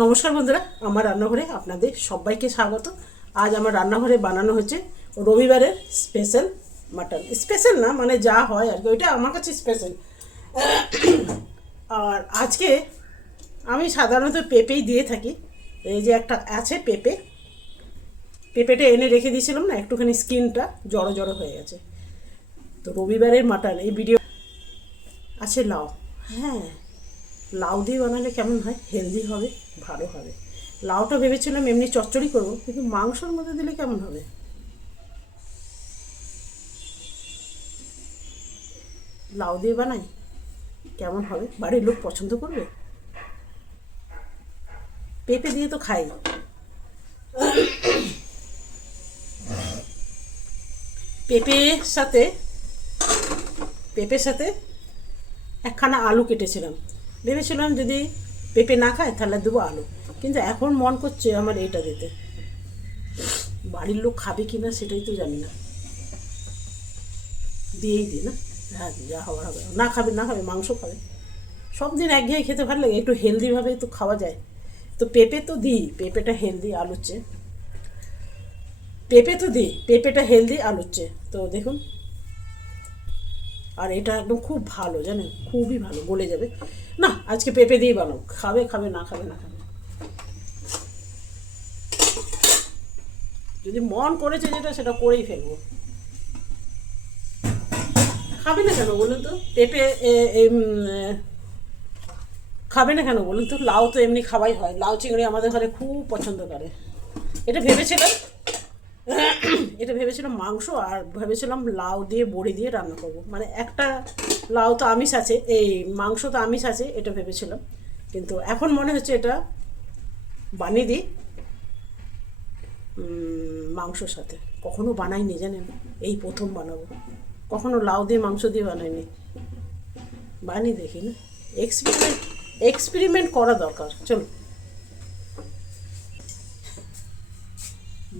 নমস্কার বন্ধুরা, আমার রান্নাঘরে আপনাদের সবাইকে স্বাগত। আজ আমার রান্নাঘরে বানানো হচ্ছে রবিবারের স্পেশাল মাটন। স্পেশাল না, মানে যা হয় আর কি, ওইটা আমার কাছে স্পেশাল। আর আজকে আমি সাধারণত পেঁপেই দিয়ে থাকি। এই যে একটা আছে পেঁপে, পেঁপেটা এনে রেখে দিয়েছিলাম না, একটুখানি স্কিনটা জড়ো জড়ো হয়ে গেছে। তো রবিবারের মাটন এই ভিডিও আছে। লাউ, হ্যাঁ, লাউ দিয়ে বানালে কেমন হয়, হেলদি হবে, ভালো হবে। লাউটা ভেবেছিলাম এমনি চচ্চড়ি করবো, কিন্তু মাংসর মধ্যে দিলে কেমন হবে। লাউ দিয়ে বানাই, কেমন হবে, বাড়ির লোক পছন্দ করবে। পেঁপে দিয়ে তো খাই। পেঁপের সাথে পেঁপের সাথে একখানা আলু কেটেছিলাম। ভেবেছিলাম যদি পেঁপে না খায় তাহলে দেবো আলু, কিন্তু এখন মন করছে আমার এটা দিতে। বাড়ির লোক খাবে কি না সেটাই তো জানি না, দিয়েই দিই না। হ্যাঁ, যা হওয়ার হবে। না খাবে না খাবে, মাংস খাবে। সব দিন একঘেয়ে খেতে ভালো লাগে, একটু হেলদিভাবে তো খাওয়া যায়। তো পেঁপে তো দিই, পেঁপেটা হেলদি আলুর চেয়ে। পেঁপে তো দিই, পেঁপেটা হেলদি আলুর চেয়ে। তো দেখুন, আর এটা একদম খুব ভালো, জানেন, খুবই ভালো, গলে যাবে। না, আজকে পেঁপে দিয়েই বানাও, খাবে খাবে, না খাবে না খাবে। যদি মন করেছে যেটা, সেটা করেই ফেলবো। খাবে না কেন বলুন তো পেঁপে? খাবে না কেন বলুন তো? লাউ তো এমনি খাওয়াই হয়, লাউ চিংড়ি আমাদের ঘরে খুব পছন্দ করে। এটা ভেবেছিলাম এটা ভেবেছিলাম মাংস, আর ভেবেছিলাম লাউ দিয়ে বড়ি দিয়ে রান্না করব। মানে একটা লাউ তো আমিষ আছে, এই মাংস তো আমিষ আছে, এটা ভেবেছিলাম। কিন্তু এখন মনে হচ্ছে এটা বানিয়ে দিই মাংসর সাথে। কখনো বানাইনি জানেন, এই প্রথম বানাবো। কখনো লাউ দিয়ে মাংস দিয়ে বানাইনি, বানিয়ে দেখি না। এক্সপেরিমেন্ট এক্সপেরিমেন্ট করা দরকার। চলো,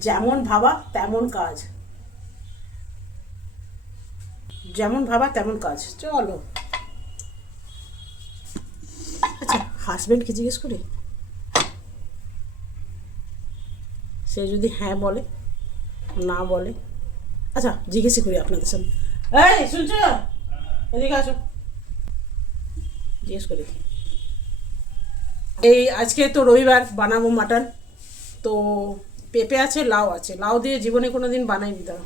যেমন ভাবা তেমন কাজ, যেমন ভাবা তেমন কাজ। চলো, আচ্ছা, হাজব্যান্ডকে জিজ্ঞেস করি, সে যদি হ্যাঁ বলে, না বলে। আচ্ছা, জিজ্ঞেসই করি আপনাদের সামনে। এই শুনছো, এদিকে আসো, জিজ্ঞেস করি। এই আজকে তো রবিবার, বানাবো মাটন। তো পেঁপে আছে, লাউ আছে। লাউ দিয়ে জীবনে কোনো দিন বানাইনি তারা।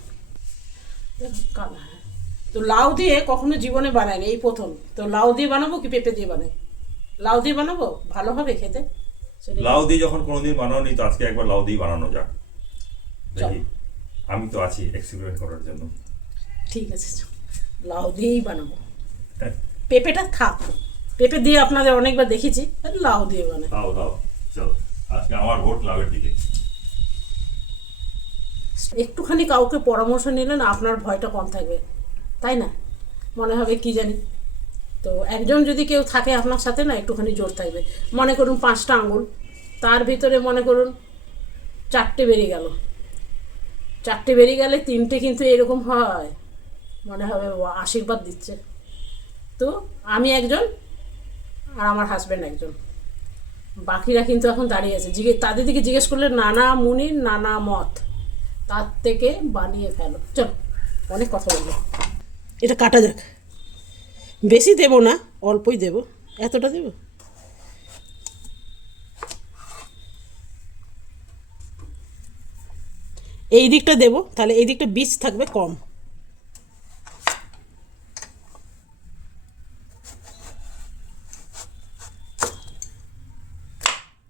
হ্যাঁ, তো লাউ দিয়ে কখনো জীবনে বানাইনি, এই প্রথম। তো লাউ দিয়ে বানাবো কি পেঁপে দিয়ে বানাই? লাউ দিয়ে বানাবো, ভালো হবে খেতে। লাউ দিয়ে যখন কোনোদিন বানানোনি, তো আজকে একবার লাউ দিয়ে বানানো যাক, চল, দেখি। আমি তো আছি এক্সপেরিমেন্ট করার জন্য। ঠিক আছে, চল, লাউ দিয়েই বানাবো। পেঁপেটা থাক, পেঁপে দিয়ে আপনাদের অনেকবার দেখেছি, আর লাউ দিয়ে বানাই। দাও দাও, চল, আজকে আমার ভোট লাউয়ের দিকে। একটুখানি কাউকে পরামর্শ নিলে না আপনার ভয়টা কম থাকবে, তাই না? মনে হবে কি জানি। তো একজন যদি কেউ থাকে আপনার সাথে, না একটুখানি জোর থাকবে। মনে করুন 5টা আঙুল, তার ভিতরে মনে করুন 4টে বেরিয়ে গেল। 4টে বেরিয়ে গেলে 3টে কিন্তু এরকম হয়, মনে হবে ও আশীর্বাদ দিচ্ছে। তো আমি একজন, আর আমার হাজব্যান্ড একজন, বাকিরা কিন্তু এখন দাঁড়িয়ে আছে। তাদের দিকে জিজ্ঞেস করলে নানা মুনির নানা মত, তার থেকে বানিয়ে ফেলো। চলো, অনেক কথা বললো, এটা কাটা যাক। বেশি দেবো না, অল্পই দেবো। এতটা দেবো। এই দিকটা দেবো, তাহলে এই দিকটা বীজ থাকবে কম।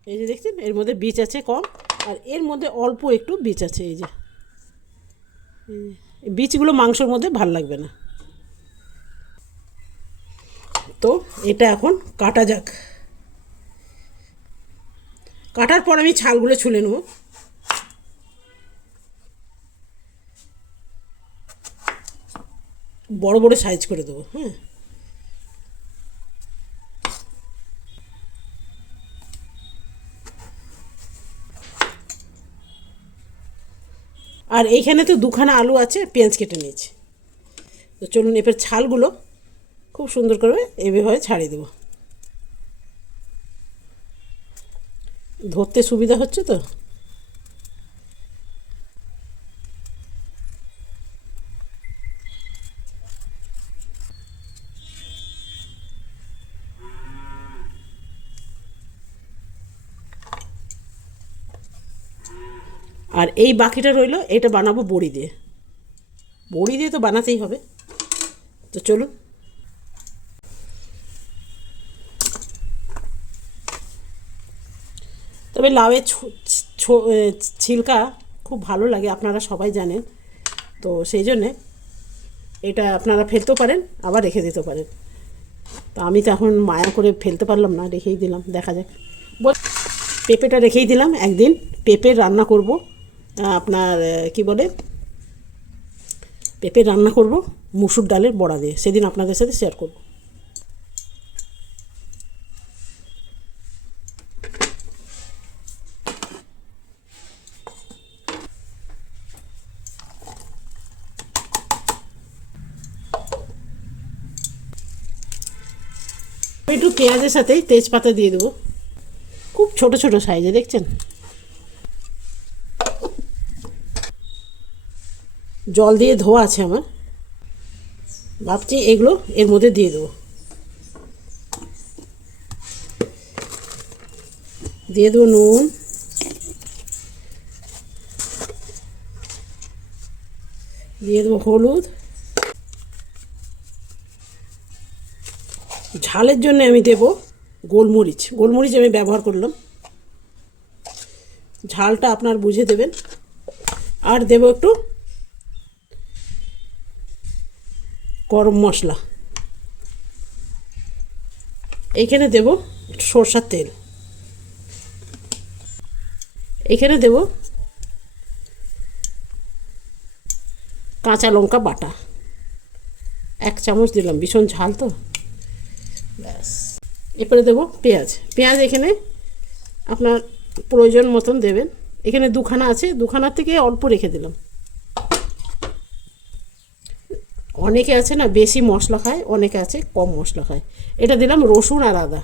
এই যে দেখছেন, এর মধ্যে বীজ আছে কম, আর এর মধ্যে অল্প একটু বীজ আছে। এই যে বীজগুলো মাংসর মধ্যে ভাল লাগবে না। তো এটা এখন কাটা যাক। কাটার পর আমি ছালগুলো ছুলে নেব। বড় বড় সাইজ করে দেবো। হ্যাঁ, আর এইখানে তো 2খানা আলু আছে, পেঁয়াজ কেটে নিয়েছি। তো চলুন, এবার ছালগুলো খুব সুন্দর করে এভাবে ছাড়িয়ে দেবো। ধরতে সুবিধা হচ্ছে তো। আর এই বাকিটা রইলো, এটা বানাবো বড়ি দিয়ে। বড়ি দিয়ে তো বানাতেই হবে। তো চলুন। তবে লাউয়ের ছিলকা খুব ভালো লাগে, আপনারা সবাই জানেন। তো সেই জন্যে এটা আপনারা ফেলতেও পারেন, আবার রেখে দিতে পারেন। তো আমি তো এখন মায়া করে ফেলতে পারলাম না, রেখেই দিলাম, দেখা যাক। পেঁপেটা রেখেই দিলাম একদিন। পেঁপে রান্না করব, আপনার কি বলে, পেঁপে রান্না করব মুসুর ডালের বড়া দিয়ে, সেদিন আপনাদের সাথে শেয়ার করব। একটু পেঁয়াজের সাথে তেজপাতা দিয়ে দেবো, খুব ছোট ছোট সাইজে, দেখছেন। জল দিয়ে ধোয়া আছে আমার, ভাবছি এগুলো এর মধ্যে দিয়ে দেবো। দিয়ে দেবো নুন, দিয়ে দেবো হলুদ। ঝালের জন্য আমি দেব গোলমরিচ, গোলমরিচ আমি ব্যবহার করলাম, ঝালটা আপনার বুঝে দেবেন। আর দেব একটু গরম মশলা। এইখানে দেব সরষের তেল, এইখানে দেব কাঁচা লঙ্কা বাটা, 1 চামচ দিলাম, ভীষণ ঝাল তো। ব্যাস, এরপরে দেবো পেঁয়াজ। পেঁয়াজ এখানে আপনার প্রয়োজন মতন দেবেন। এখানে 2খানা আছে, 2খানার থেকে অল্প রেখে দিলাম। অনেকে আছে না বেশি মশলা খায়, অনেকে আছে কম মশলা খায়। এটা দিলাম রসুন আর আদা।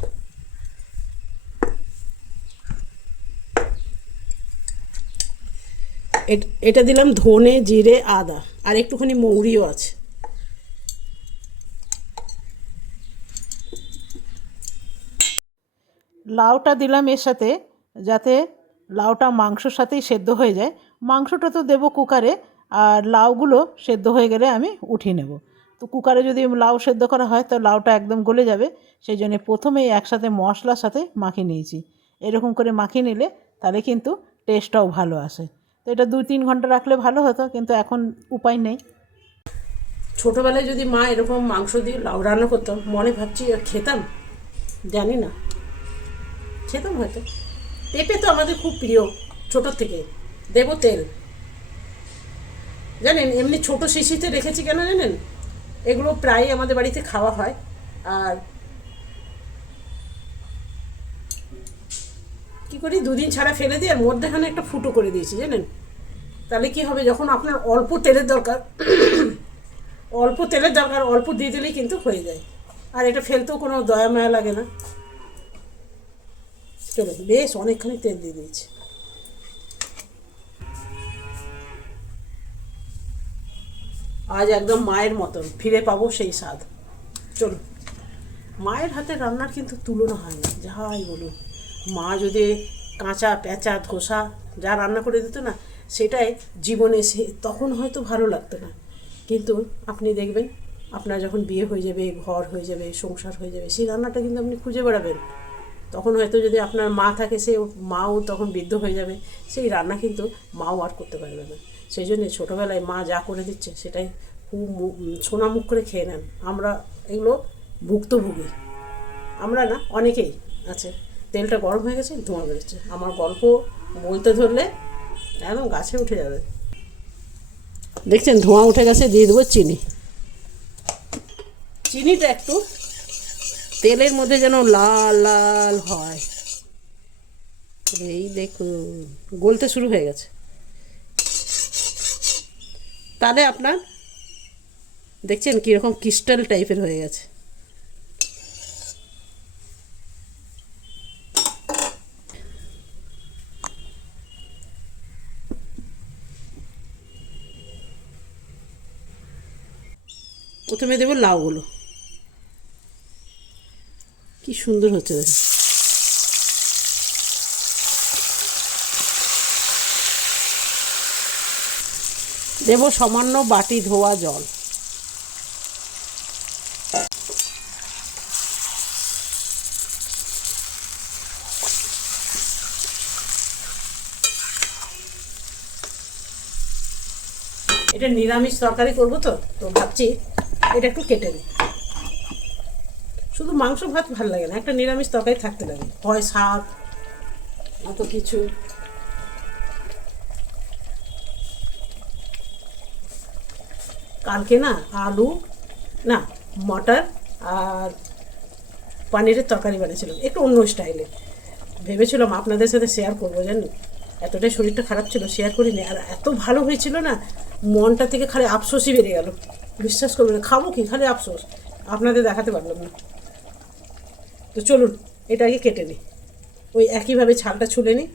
এটা দিলাম ধনে জিরে আদা, আর একটুখানি মৌরিও আছে। লাউটা দিলাম এর সাথে, যাতে লাউটা মাংসর সাথেই সেদ্ধ হয়ে যায়। মাংসটা তো দেবো কুকারে, আর লাউগুলো সেদ্ধ হয়ে গেলে আমি উঠিয়ে নেব। তো কুকারে যদি লাউ সেদ্ধ করা হয় তো লাউটা একদম গলে যাবে, সেই জন্য প্রথমেই একসাথে মশলার সাথে মাখিয়ে নিয়েছি। এরকম করে মাখিয়ে নিলে তাহলে কিন্তু টেস্টটাও ভালো আসে। তো এটা 2-3 ঘন্টা রাখলে ভালো হতো, কিন্তু এখন উপায় নেই। ছোটোবেলায় যদি মা এরকম মাংস দিয়ে লাউ রান্না করতাম, মনে ভাবছি খেতাম, জানি না, খেতাম হয়তো। পেঁপে তো আমাদের খুব প্রিয় ছোটোর থেকে। দেব তেল, জানেন এমনি ছোটো শিশিতে রেখেছি কেন জানেন, এগুলো প্রায় আমাদের বাড়িতে খাওয়া হয়। আর কি করি, 2 দিন ছাড়া ফেলে দিই, আর মধ্যেখানে একটা ফুটো করে দিয়েছি জানেন। তাহলে কি হবে, যখন আপনার অল্প তেলের দরকার, অল্প তেলের দরকার, অল্প দিয়ে দিলেই কিন্তু হয়ে যায়। আর এটা ফেলতেও কোনো দয়া মায়া লাগে না। চলো, বেশ অনেকখানি তেল দিয়ে দিয়েছি। আজ একদম মায়ের মতন ফিরে পাবো সেই স্বাদ। চলো, মায়ের হাতের রান্নার কিন্তু তুলনা হয় না, যাই বলুন। মা যদি কাঁচা পেঁচা ধোসা যা রান্না করে দিত না, সেটাই জীবনে তখন হয়তো ভালো লাগতো না, কিন্তু আপনি দেখবেন আপনার যখন বিয়ে হয়ে যাবে, ঘর হয়ে যাবে, সংসার হয়ে যাবে, সেই রান্নাটা কিন্তু আপনি খুঁজে বেড়াবেন। তখন হয়তো যদি আপনার মা থাকে, সে মাও তখন বৃদ্ধ হয়ে যাবে, সেই রান্না কিন্তু মাও আর করতে পারবে না। সেই জন্যে ছোটোবেলায় মা যা করে দিচ্ছে সেটাই খুব সোনা মুখ করে খেয়ে নেন। আমরা এগুলো ভুক্তভোগী, আমরা না, অনেকেই আছে। তেলটা গরম হয়ে গেছে, ধোঁয়া বেরোচ্ছে। আমার গল্প বলতে ধরলে একদম গাছে উঠে যাবে। দেখছেন ধোঁয়া উঠে গেছে, দিয়ে দেবো চিনি। চিনিটা একটু তেলের মধ্যে যেন লাল লাল হয়। এই দেখুন গলতে শুরু হয়ে গেছে। তাহলে আপনার দেখছেন কীরকম ক্রিস্টাল টাইপের হয়ে গেছে। প্রথমে দেবো লাউগুলো, কি সুন্দর হচ্ছে দেখুন। দেবো সামান্য বাটি ধোয়া জল। এটা নিরামিষ তরকারি করবো তো তো ভাবছি এটা একটু কেটে নিই। শুধু মাংস ভাত ভালো লাগে না, একটা নিরামিষ তরকারি থাকতে লাগে, হয় শাক অত কিছু। কালকে না আলু না মটর আর পনিরের তরকারি বানিয়েছিলাম, একটু অন্য স্টাইলে। ভেবেছিলাম আপনাদের সাথে শেয়ার করবো, জানেন এতটাই শরীরটা খারাপ ছিল শেয়ার করিনি, আর এত ভালো হয়েছিল না, মনটা থেকে খালি আফসোসই বেড়ে গেল। বিশ্বাস করবেন, খাবো কি, খালি আফসোস, আপনাদের দেখাতে পারলাম না। তো চলুন এটা আগে কেটে নিই, ওই একইভাবে ছালটা ছুলে নিই,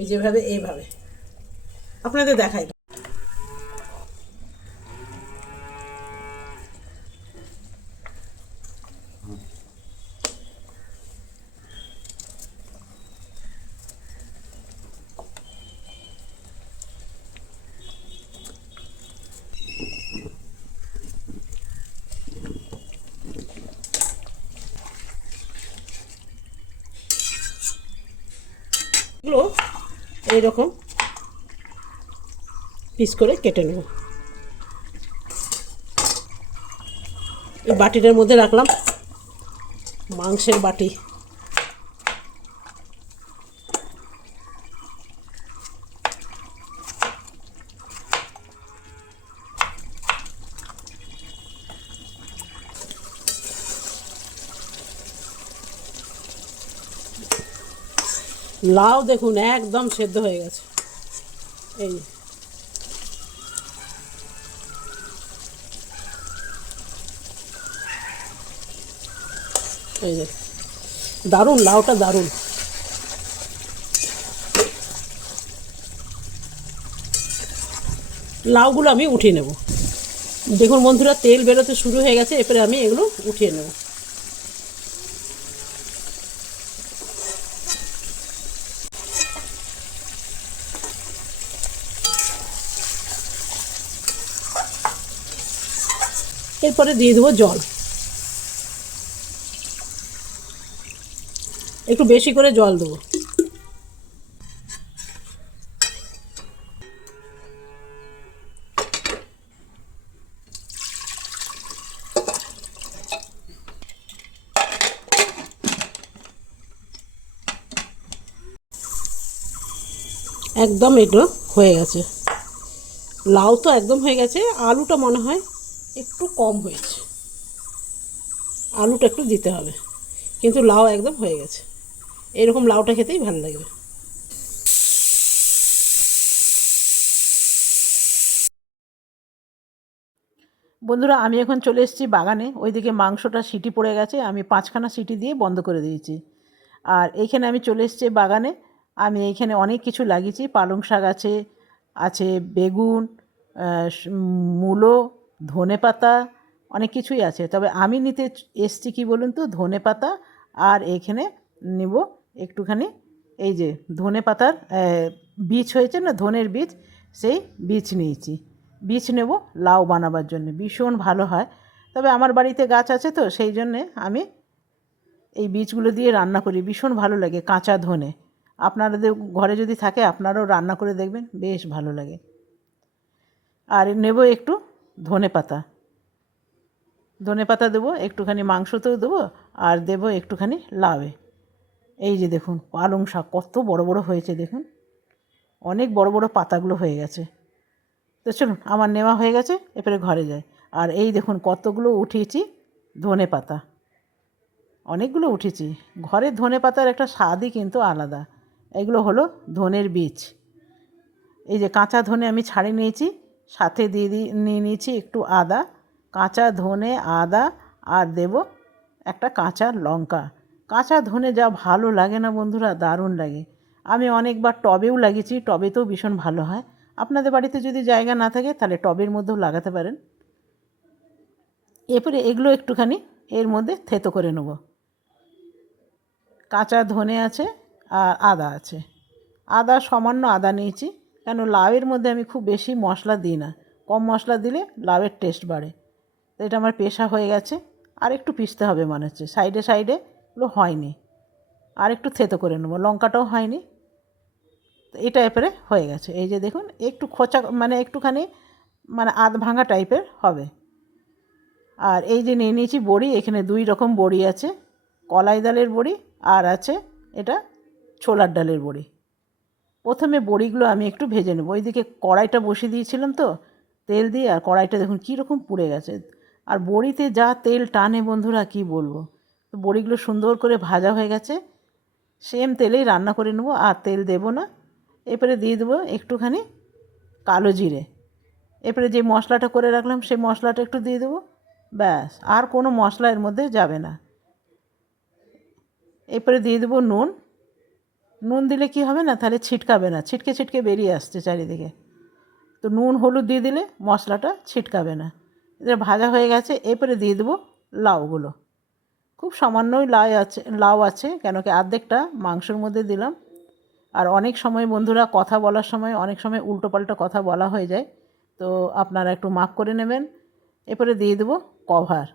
এই যেভাবে এইভাবে আপনাদের দেখাই। এগুলো এইরকম পিস করে কেটে নেব। এই বাটিটার মধ্যে রাখলাম, মাংসের বাটি। লাউ দেখুন একদম সেদ্ধ হয়ে গেছে, এই এই যে দারুণ, লাউটা দারুণ। লাউগুলো আমি উঠিয়ে নেব। দেখুন বন্ধুরা, তেল বেরোতে শুরু হয়ে গেছে, এরপরে আমি এগুলো উঠিয়ে নেব। এরপরে দিয়ে দেবো জল, একটু বেশি করে জল দেবো। একদম এগুলো হয়ে গেছে, লাউ তো একদম হয়ে গেছে, আলুটা মনে হয় একটু কম হয়েছে, আলুটা একটু দিতে হবে, কিন্তু লাউ একদম হয়ে গেছে। এরকম লাউটা খেতেই ভালো লাগবে। বন্ধুরা আমি এখন চলে এসেছি বাগানে, ওইদিকে মাংসটা সিটি পড়ে গেছে, আমি 5খানা সিটি দিয়ে বন্ধ করে দিয়েছি। আর এইখানে আমি চলে এসেছি বাগানে, আমি এইখানে অনেক কিছু লাগিয়েছি, পালং শাক আছে, আছে বেগুন, মূলো, ধনেপাতা, অনেক কিছুই আছে। তবে আমি নিতে এসছি কি বলুন তো, ধনেপাতা, আর এইখানে নেব একটুখানি এই যে ধনেপাতার বীজ হয়েছে না, ধনের বীজ, সেই বীজ নিয়েছি। বীজ নেব লাউ বানাবার জন্য, ভীষণ ভালো হয়। তবে আমার বাড়িতে গাছ আছে তো সেই জন্যে আমি এই বীজগুলো দিয়ে রান্না করি, ভীষণ ভালো লাগে। কাঁচা ধনে আপনাদের ঘরে যদি থাকে আপনারাও রান্না করে দেখবেন, বেশ ভালো লাগে। আর নেব একটু ধনেপাতা, ধনেপাতা দেবো একটুখানি, মাংসতেও দেবো, আর দেবো একটুখানি লাউয়ে। এই যে দেখুন পালং শাক কত বড় বড় হয়েছে, দেখুন অনেক বড় বড় পাতাগুলো হয়ে গেছে। তো চলুন আমার নেওয়া হয়ে গেছে, এরপরে ঘরে যাই। আর এই দেখুন কতগুলো উঠিয়েছি ধনে পাতা, অনেকগুলো উঠেছি। ঘরের ধনে পাতার একটা স্বাদই কিন্তু আলাদা। এগুলো হলো ধনের বীজ। এই যে কাঁচা ধনে আমি ছাড়িয়ে নিয়েছি, সাথে নিয়ে নিয়েছি একটু আদা, কাঁচা ধনে, আদা, আর দেব একটা কাঁচা লঙ্কা। কাঁচা ধনে যা ভালো লাগে না বন্ধুরা, দারুণ লাগে। আমি অনেকবার টবেও লাগিয়েছি, টবেতেও ভীষণ ভালো হয়। আপনাদের বাড়িতে যদি জায়গা না থাকে তাহলে টবের মধ্যেও লাগাতে পারেন। এরপরে এগুলো একটুখানি এর মধ্যে থেতো করে নেব। কাঁচা ধনে আছে আর আদা আছে। আদা সামান্য আদা নিয়েছি, কেন লাউয়ের মধ্যে আমি খুব বেশি মশলা দিই না, কম মশলা দিলে লাউয়ের টেস্ট বাড়ে। তো এটা আমার পেশা হয়ে গেছে, আর একটু পিষতে হবে মনে হচ্ছে, সাইডে সাইডে এগুলো হয়নি, আর একটু থেতো করে নেবো। লঙ্কাটাও হয়নি। তো এটা এরপরে হয়ে গেছে। এই যে দেখুন একটু খোঁচা মানে একটুখানি মানে আধ ভাঙা টাইপের হবে। আর এই যে নিয়ে নিয়েছি বড়ি, এখানে 2 রকম বড়ি আছে, কলাই ডালের বড়ি আর আছে এটা ছোলার ডালের বড়ি। প্রথমে বড়িগুলো আমি একটু ভেজে নেব। ওইদিকে কড়াইটা বসিয়ে দিয়েছিলাম তো তেল দিয়ে, আর কড়াইটা দেখুন কীরকম পুড়ে গেছে। আর বড়িতে যা তেল টানে বন্ধুরা কি বলবো। তো বড়িগুলো সুন্দর করে ভাজা হয়ে গেছে, সেম তেলেই রান্না করে নেবো, আর তেল দেবো না। এরপরে দিয়ে দেবো একটুখানি কালো জিরে। এরপরে যে মশলাটা করে রাখলাম সেই মশলাটা একটু দিয়ে দেবো, ব্যাস, আর কোনো মশলা এর মধ্যে যাবে না। এরপরে দিয়ে দেবো নুন। নুন দিলে কি হবে না, তাহলে ছিটকাবে না, ছিটকে ছিটকে বেরিয়ে আসছে চারিদিকে। তো নুন হলুদ দিয়ে দিলে মশলাটা ছিটকাবে না। এটা ভাজা হয়ে গেছে। এরপরে দিয়ে দেবো লাউগুলো। খুব সামান্যই লাউ আছে, কেন কি অর্ধেকটা মাংসের মধ্যে দিলাম। আর অনেক সময় বন্ধুরা কথা বলার সময় অনেক সময় উল্টোপাল্টা কথা বলা হয়ে যায়, তো আপনারা একটু মাফ করে নেবেন। এরপরে দিয়ে দেবো কভার।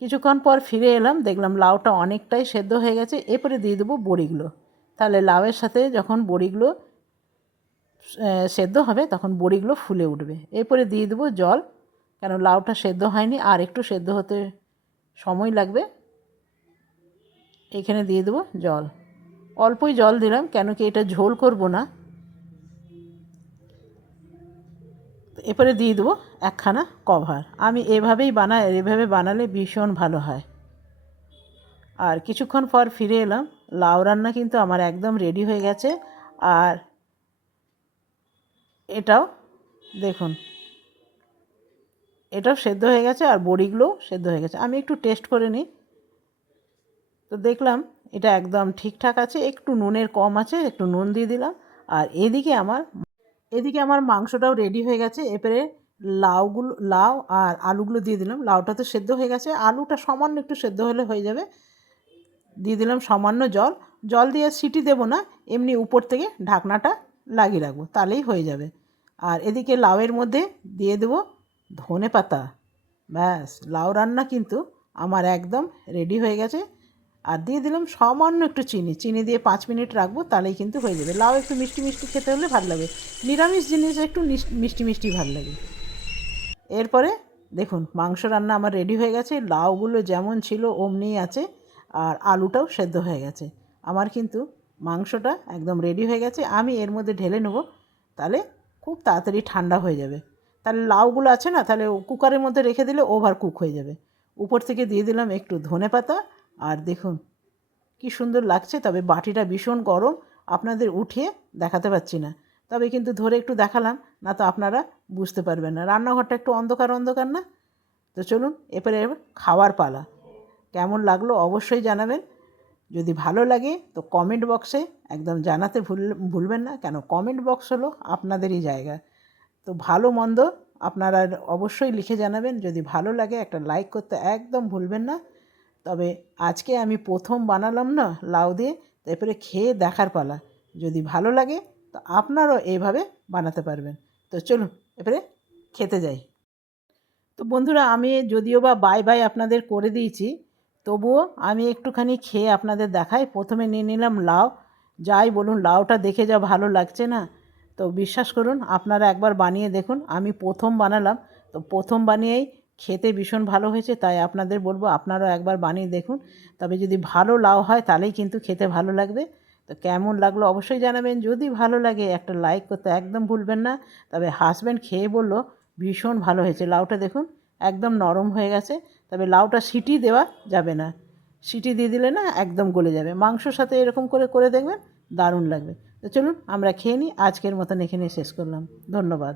কিছুক্ষণ পর ফিরে এলাম, দেখলাম লাউটা অনেকটাই সেদ্ধ হয়ে গেছে। এরপরে দিয়ে দেবো বড়িগুলো। তাহলে লাউয়ের সাথে যখন বড়িগুলো সেদ্ধ হবে তখন বড়িগুলো ফুলে উঠবে। এরপরে দিয়ে দেবো জল, কেন লাউটা সেদ্ধ হয়নি, আর একটু সেদ্ধ হতে সময় লাগবে। এখানে দিয়ে দেবো জল, অল্পই জল দিলাম, কেন কি এটা ঝোল করব না। এরপরে দিয়ে দেবো একখানা কভার। আমি এভাবেই বানাই, এভাবে বানালে ভীষণ ভালো হয়। আর কিছুক্ষণ পর ফিরে এলাম, লাউ রান্না কিন্তু আমার একদম রেডি হয়ে গেছে। আর এটাও দেখুন, এটাও সেদ্ধ হয়ে গেছে, আর বড়িগুলোও সেদ্ধ হয়ে গেছে। আমি একটু টেস্ট করে নিই, তো দেখলাম এটা একদম ঠিকঠাক আছে, একটু নুনের কম আছে, একটু নুন দিয়ে দিলাম। আর এদিকে আমার মাংসটাও রেডি হয়ে গেছে। এরপরে লাউ আর আলুগুলো দিয়ে দিলাম। লাউটা তো সেদ্ধ হয়ে গেছে, আলুটা সামান্য একটু সেদ্ধ হলে হয়ে যাবে। দিয়ে দিলাম সামান্য জল। জল দিয়ে সিটি দেবো না, এমনি উপর থেকে ঢাকনাটা লাগিয়ে রাখবো, তাহলেই হয়ে যাবে। আর এদিকে লাউয়ের মধ্যে দিয়ে দেবো ধনেপাতা। ব্যাস, লাউ রান্না কিন্তু আমার একদম রেডি হয়ে গেছে। আর দিয়ে দিলাম সামান্য একটু চিনি দিয়ে 5 মিনিট রাখবো, তাহলেই কিন্তু হয়ে যাবে। লাউ একটু মিষ্টি মিষ্টি খেতে হলে ভালো লাগে, নিরামিষ জিনিস একটু মিষ্টি মিষ্টি ভালো লাগে। এরপরে দেখুন মাংস রান্না আমার রেডি হয়ে গেছে। লাউগুলো যেমন ছিল অমনিই আছে, আর আলুটাও সেদ্ধ হয়ে গেছে। আমার কিন্তু মাংসটা একদম রেডি হয়ে গেছে। আমি এর মধ্যে ঢেলে নেব, তাহলে খুব তাড়াতাড়ি ঠান্ডা হয়ে যাবে। তাহলে লাউগুলো আছে না, তাহলে কুকারের মধ্যে রেখে দিলে ওভার কুক হয়ে যাবে। উপর থেকে দিয়ে দিলাম একটু ধনেপাতা। আর দেখুন কি সুন্দর লাগছে। তবে বাটিটা ভীষণ গরম, আপনাদের উঠিয়ে দেখাতে পারছি না, তবে কিন্তু ধরে একটু দেখালাম, না তো আপনারা বুঝতে পারবেন না। রান্নাঘরটা একটু অন্ধকার অন্ধকার না। তো চলুন এরপরে খাওয়ার পালা। কেমন লাগলো অবশ্যই জানাবেন। যদি ভালো লাগে তো কমেন্ট বক্সে একদম জানাতে ভুলবেন না, কেন কমেন্ট বক্স হলো আপনাদেরই জায়গা। তো ভালো মন্দ আপনারা অবশ্যই লিখে জানাবেন। যদি ভালো লাগে একটা লাইক করতে একদম ভুলবেন না। তবে আজকে আমি প্রথম বানালাম না লাউ দিয়ে, তারপরে খেয়ে দেখার পালা। যদি ভালো লাগে তো আপনারাও এইভাবে বানাতে পারবেন। তো চলুন এবারে খেতে যাই। তো বন্ধুরা, আমি যদিও বা বাই আপনাদের করে দিয়েছি, তবুও আমি একটুখানি খেয়ে আপনাদের দেখাই। প্রথমে নিয়ে নিলাম লাউ। যাই বলুন, লাউটা দেখে যা ভালো লাগছে না, তো বিশ্বাস করুন আপনারা একবার বানিয়ে দেখুন। আমি প্রথম বানালাম, তো প্রথম বানিয়েই খেতে ভীষণ ভালো হয়েছে, তাই আপনাদের বলবো আপনারাও একবার বানিয়ে দেখুন। তবে যদি ভালো লাউ হয় তাহলেই কিন্তু খেতে ভালো লাগবে। তো কেমন লাগলো অবশ্যই জানাবেন। যদি ভালো লাগে একটা লাইক করতে একদম ভুলবেন না। তবে হাজব্যান্ড খেয়ে বলল ভীষণ ভালো হয়েছে। লাউটা দেখুন একদম নরম হয়ে গেছে। তবে লাউটা সিটি দেওয়া যাবে না, সিটি দিয়ে দিলে না একদম গলে যাবে। মাংসর সাথে এরকম করে করে দেখবেন, দারুণ লাগবে। তো চলুন আমরা খেয়ে নিই। আজকের মতন এখানে শেষ করলাম। ধন্যবাদ।